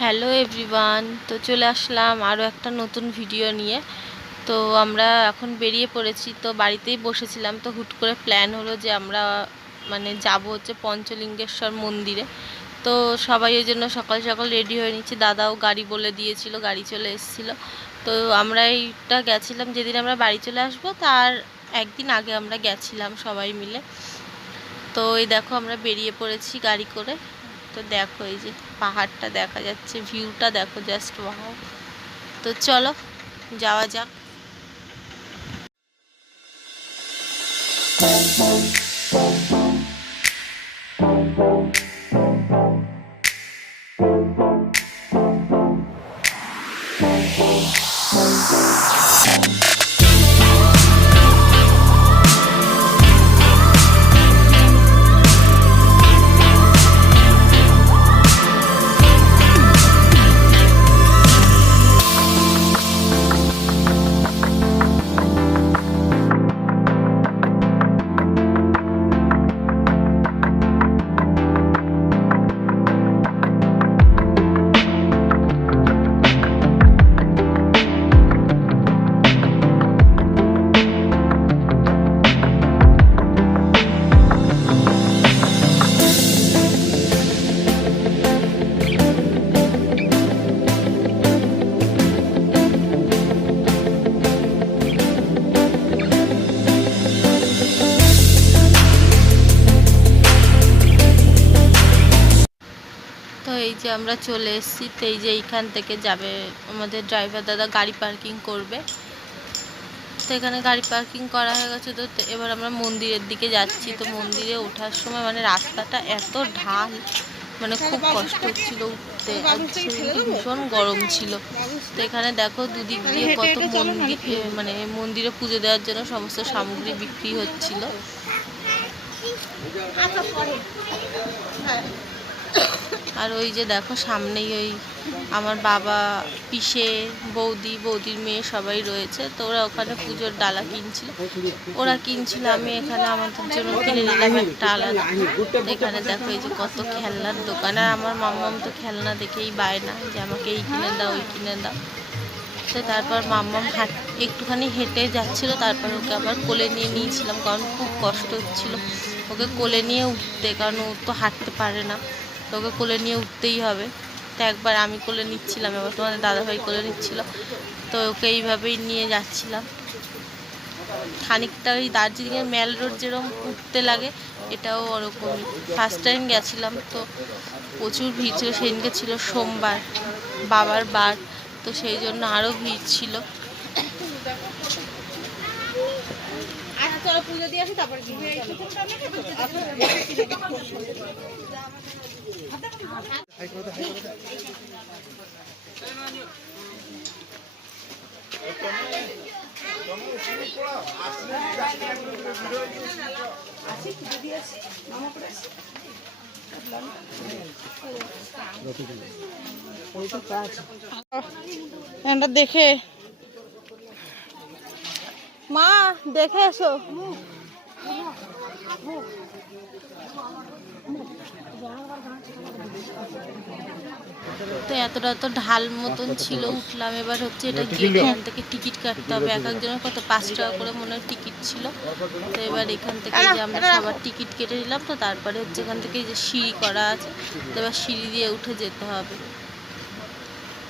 Hello everyone তো চলে আসলাম আরও একটা নতুন ভিডিও নিয়ে। তো আমরা এখন বেরিয়ে পড়েছি। তো বাড়িতেই বসেছিলাম। তো হুট করে প্ল্যান হলো যে আমরা মানে যাব হচ্ছে পঞ্চলিঙ্গেশ্বর মন্দিরে। তো সবাই ওই জন্য সকাল সকাল রেডি হয়ে নিচ্ছি। দাদাও গাড়ি বলে দিয়েছিল, গাড়ি চলে এসেছিল। তো আমরা এইটা গেছিলাম। যেদিন আমরা বাড়ি চলে আসব, তার একদিন আগে আমরা গেছিলাম সবাই মিলে। তো এই দেখো আমরা বেরিয়ে পড়েছি গাড়ি করে। তো দেখো এই যে পাহাড়টা দেখা যাচ্ছে, ভিউটা দেখো জাস্ট ওয়াও তো চলো, যাওয়া যাক। আমরা চলে এসেছি তো এই যে এইখান থেকে যাবে আমাদের ড্রাইভার দাদা গাড়ি পার্কিং করবে। তো এখানে গাড়ি পার্কিং করা হয়ে গেছে তো তো এবার আমরা মন্দিরের দিকে যাচ্ছি। তো মন্দিরে ওঠার সময় মানে রাস্তাটা এত ঢাল মানে খুব কষ্ট হচ্ছিল উঠতে। ভীষণ গরম ছিল। তো এখানে দেখো দুদিক দিয়ে কত মন্দির মানে মন্দিরে পুজো দেওয়ার জন্য সমস্ত সামগ্রী বিক্রি হচ্ছিল। আর ওই যে দেখো সামনেই ওই আমার বাবা, পিসে, বৌদি, বৌদির মেয়ে সবাই রয়েছে। তো ওরা ওখানে পুজোর ডালা কিনছিল। ওরা কিনছিল, আমি এখানে আমাদের জন্য কিনে নিলাম একটা আলাদা। এখানে দেখো এই যে কত খেলনার দোকান। আর আমার মাম্মাম তো খেলনা দেখেই বায় না যে আমাকে এই কিনে দাও, ওই কিনে দাও। তো তারপর মাম্মাম হাঁট, একটুখানি হেঁটে যাচ্ছিল, তারপর ওকে আবার কোলে নিয়ে নিয়েছিলাম। কারণ খুব কষ্ট হচ্ছিল। ওকে কোলে নিয়ে উঠতে, কারণ ও তো হাঁটতে পারে না। তো ওকে কোলে নিয়ে উঠতেই হবে। তো একবার আমি কোলে নিচ্ছিলাম এবার তোমাদের দাদাভাই কোলে নিচ্ছিল। তো ওকে এইভাবেই নিয়ে যাচ্ছিলাম। খানিকটা ওই দার্জিলিংয়ের ম্যাল রোড যেরকম উঠতে লাগে এটাও ওরকমই। ফার্স্ট টাইম গেছিলাম তো প্রচুর ভিড় ছিল সেদিনকে ছিল সোমবার বাবার বার তো সেই জন্য আরও ভিড় ছিল। আচ্ছা পুজো দিয়ে আসি তারপরে দেখে। মা দেখে এসো তো এতটা তো ঢাল মতন ছিল উঠলাম এবার হচ্ছে এটা গেট এখান থেকে টিকিট কাটতে হবে এক একজনের কত পাঁচ টাকা করে মনে হয় টিকিট ছিল। তো এবার এখান থেকে যে আমরা সবার টিকিট কেটে নিলাম তো তারপরে হচ্ছে এখান থেকে যে সিঁড়ি করা আছে তো এবার সিঁড়ি দিয়ে উঠে যেতে হবে।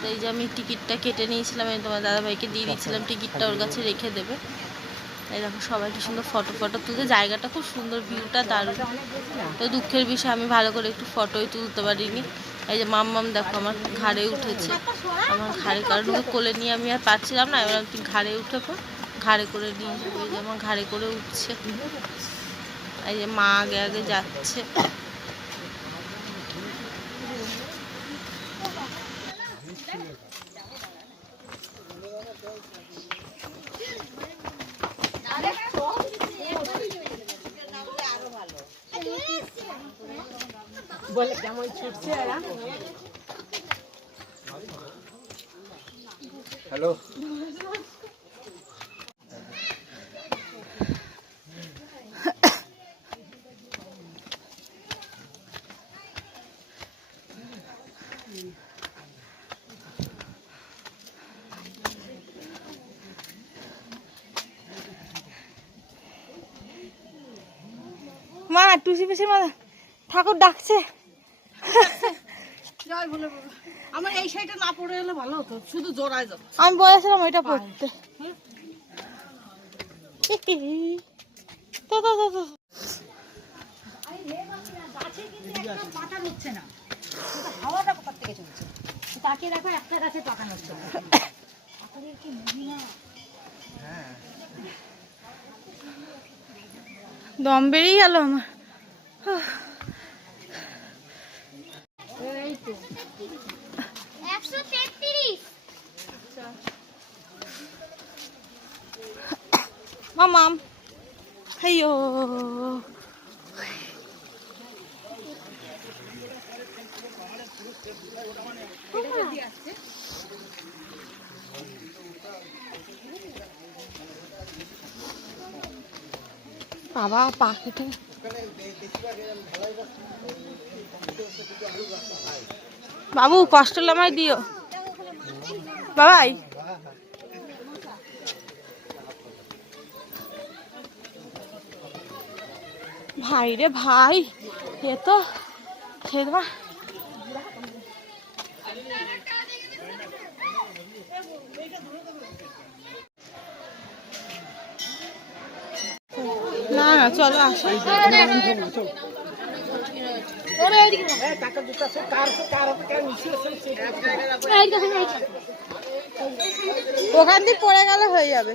তো এই যে আমি টিকিটটা কেটে নিয়েছিলাম আমি তোমার দাদাভাইকে দিয়ে দিয়েছিলাম টিকিটটা ওর কাছে রেখে দেবে। এই দেখো সবাই কি সুন্দর ফটো ফটো তুলতে। জায়গাটা খুব সুন্দর ভিউটা দারুণ। তো দুঃখের বিষয়, আমি ভালো করে একটু ফটোই তুলতে পারিনি। এই যে মাম্মাম দেখো, আমার ঘাড়ে উঠেছে। আমার ঘাড়ে, কারণ ওকে কোলে নিয়ে আমি আর পাচ্ছিলাম না, এবার তুই ঘাড়ে উঠে পর ঘাড়ে করে নিয়ে যাব আমার ঘাড়ে করে উঠছে। এই যে মা আগে আগে যাচ্ছে। বলে কেমন ছুটছে হ্যালো। মা টুসি পিসির মা ঠাকুর ডাকছে। আমার এই শাড়িটা না পরে এলে ভালো হতো শুধু জোড়ায় যাবে। আমি বলেছিলাম ওইটা পড়তে তো, তো, তো, তো। পাতা হচ্ছে না। হাওয়াটা কোথা থেকে চলছে? তাকিয়ে দেখো একটা গাছে পাকা হচ্ছে। দম বেরিয়ে গেল আমার এই তো মামাম হাইয়ো বাবা পাখিটা বাবু কষ্ট লামাই দিও। বাবাই। ভাই রে ভাই এ তো না না চলো আসো। ওখান থেকে পড়ে গেলে হয়ে যাবে।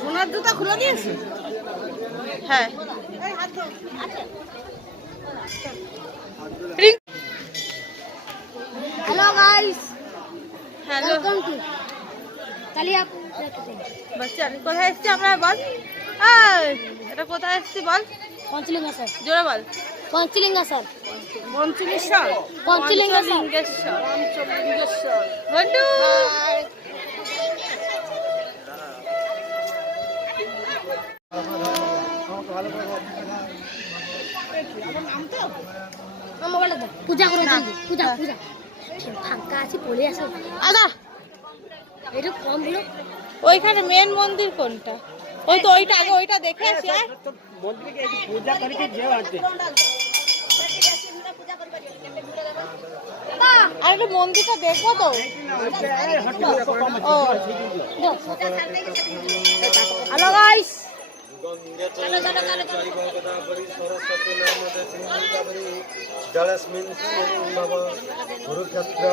সোনার জুতা খুলে দিয়েছি? হ্যাঁ। Hello guys hello. বাচ্চা কোথায় এসেছি? আমরা বল। এটা কোথায় এসছি বল? পঞ্চলিঙ্গা স্যার। জোরে বল। পঞ্চলিঙ্গেশ্বর? পঞ্চলিঙ্গেশ্বর পঞ্চলিঙ্গেশ্বর। পঞ্চলিঙ্গেশ্বর। বন্ধু। পূজা করে পূজা পূজা। ফাঁকা আছে বলে ওইখানে মেন মন্দির কোনটা? ওই তো ওইটা আগে ওইটা দেখে আসি আর একটা মন্দিরটা দেখব তো। হ্যালো গাইস जयगदाबरी सरस्वती नर्मदे सिंधुकाबरी जलस्मिन् भव कुरुक्षेत्र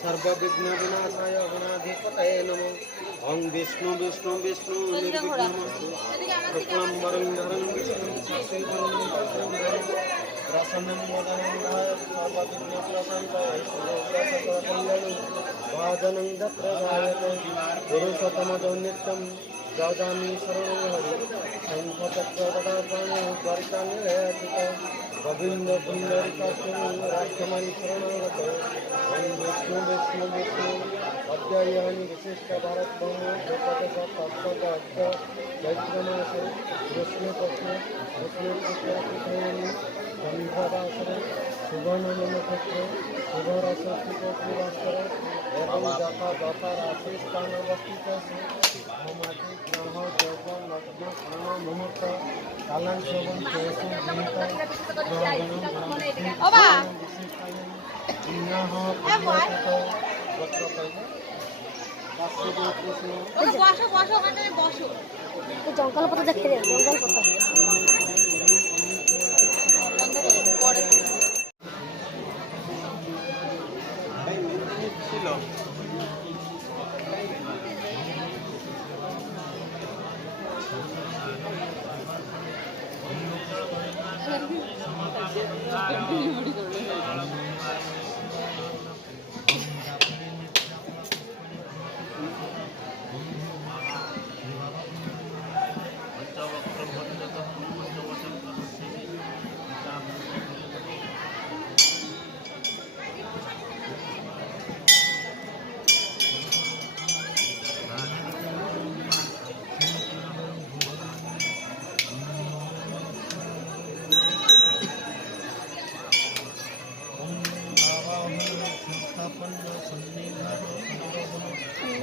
सर्वविघ्न विनाशाय गुणाधिपतये नमो ওং বিষ্ণু বিষ্ণু বিষ্ণু রূপম বরং। বাদনন্দ প্রদায়ত পুরুষতমজো নিত্যম। রাজামি হরি শঙ্খচক্রগদাপাণ দ্বারিকানিলয়াচিত গোবিন্দ রাজ্যমানি বিষ্ণু বিষ্ণু বিষ্ণু। अद्यायानि विशिष्टभारतभूमौ अष्ट चैत्रमासे कृष्णपक्षे कृष्णकृष्णकृष्णयानि सन्ध्यावासरे शुभनवनक्षत्रे शुभरसस्थितवासरे एवं जपा जपा राशिस्थानवस्थितस्य भौमति ग्रह देव लग्न प्रण मुहूर्त कालं शोभं तेषु जीवितं विशिष्टानि पुण्यः पुण्यकृत वक्त्रपैः বসো ওখানে বসো জঙ্গল পাতা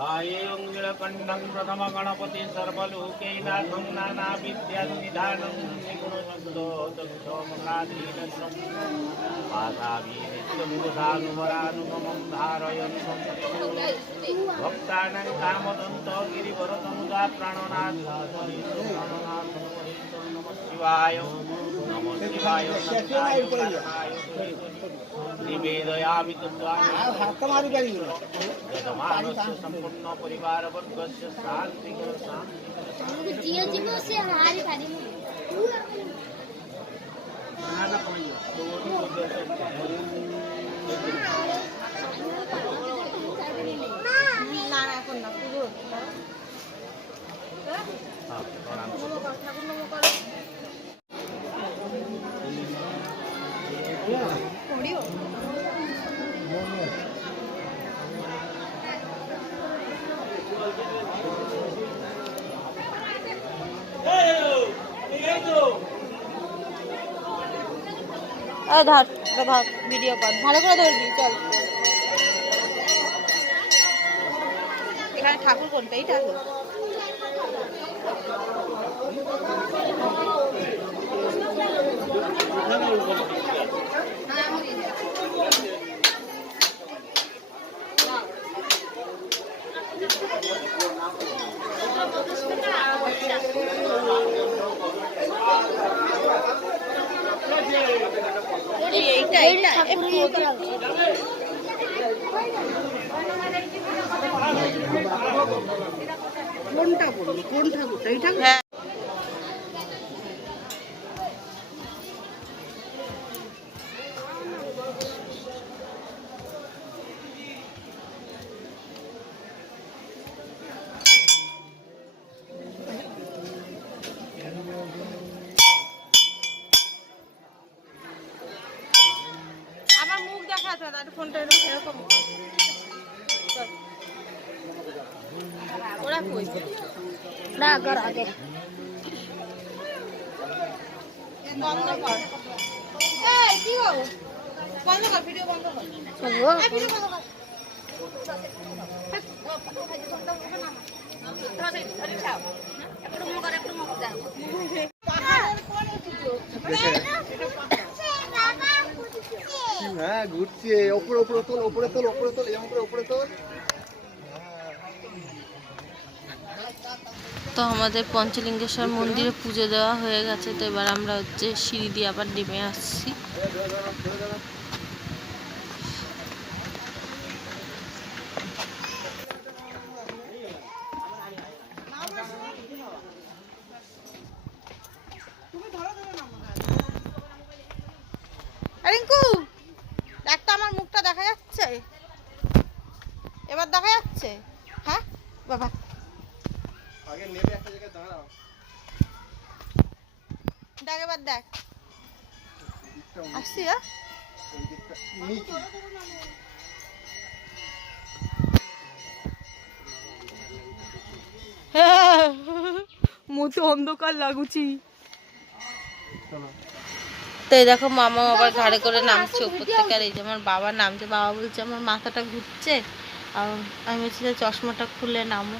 ध्यायेयं नीलकण्ठं प्रथमगणपति सर्वलोकैनाथं नानाविद्यानिधानं निगुणशब्दोत्तमकाधीनम् पादाभिनित्यमुदानुवरानुगमं धारयन्तं भक्तानां कामदन्तो गिरिवरतमुदा प्राणनाथ प्राणनाथ नमः शिवाय नमः शिवाय দিবে দয়াবিত মানস্য সম্পূর্ণ পরিবার বর্গস্য শান্তি শান্তি দিয়ে দিব সে হারি পারিব ধর ধর ভিডিও কর ভালো করে ধরবি চল। এখানে ঠাকুর কোনটা? এই ঠাকুর। এই এইটা কোন এ প্রদীপ। হ্যাঁ আমার মুখ দেখাতে না একটু ফোনটা এরকম এরকম। ওরা কই? না কর আগে। বন্ধ কর। এই কি গো বন্ধ কর ভিডিও বন্ধ কর। ভিডিও বন্ধ কর। হ্যাঁ ওপরে ওপরে তোল ওপরে তোল ওপরে তোল করে ওপরে তোল। তো আমাদের পঞ্চলিঙ্গেশ্বর মন্দিরে পুজো দেওয়া হয়ে গেছে, তো এবার আমরা হচ্ছে সিঁড়ি দিয়ে আবার নেমে আসছি রিঙ্কু দেখ তো আমার মুখটা দেখা যাচ্ছে এবার দেখা যাচ্ছে হ্যাঁ বাবা আগে নেবে একটা জায়গায় দাঁড়াও দেখ এবার দেখ। আসছি হ্যাঁ মতো অন্ধকার লাগুচি। তো এই দেখো মামা আবার ঘাড়ে করে নামছে উপর থেকে আর এই যে আমার বাবা নামছে বাবা বলছে আমার মাথাটা ঘুরছে। আর আমি বলছি যে চশমাটা খুলে নামো।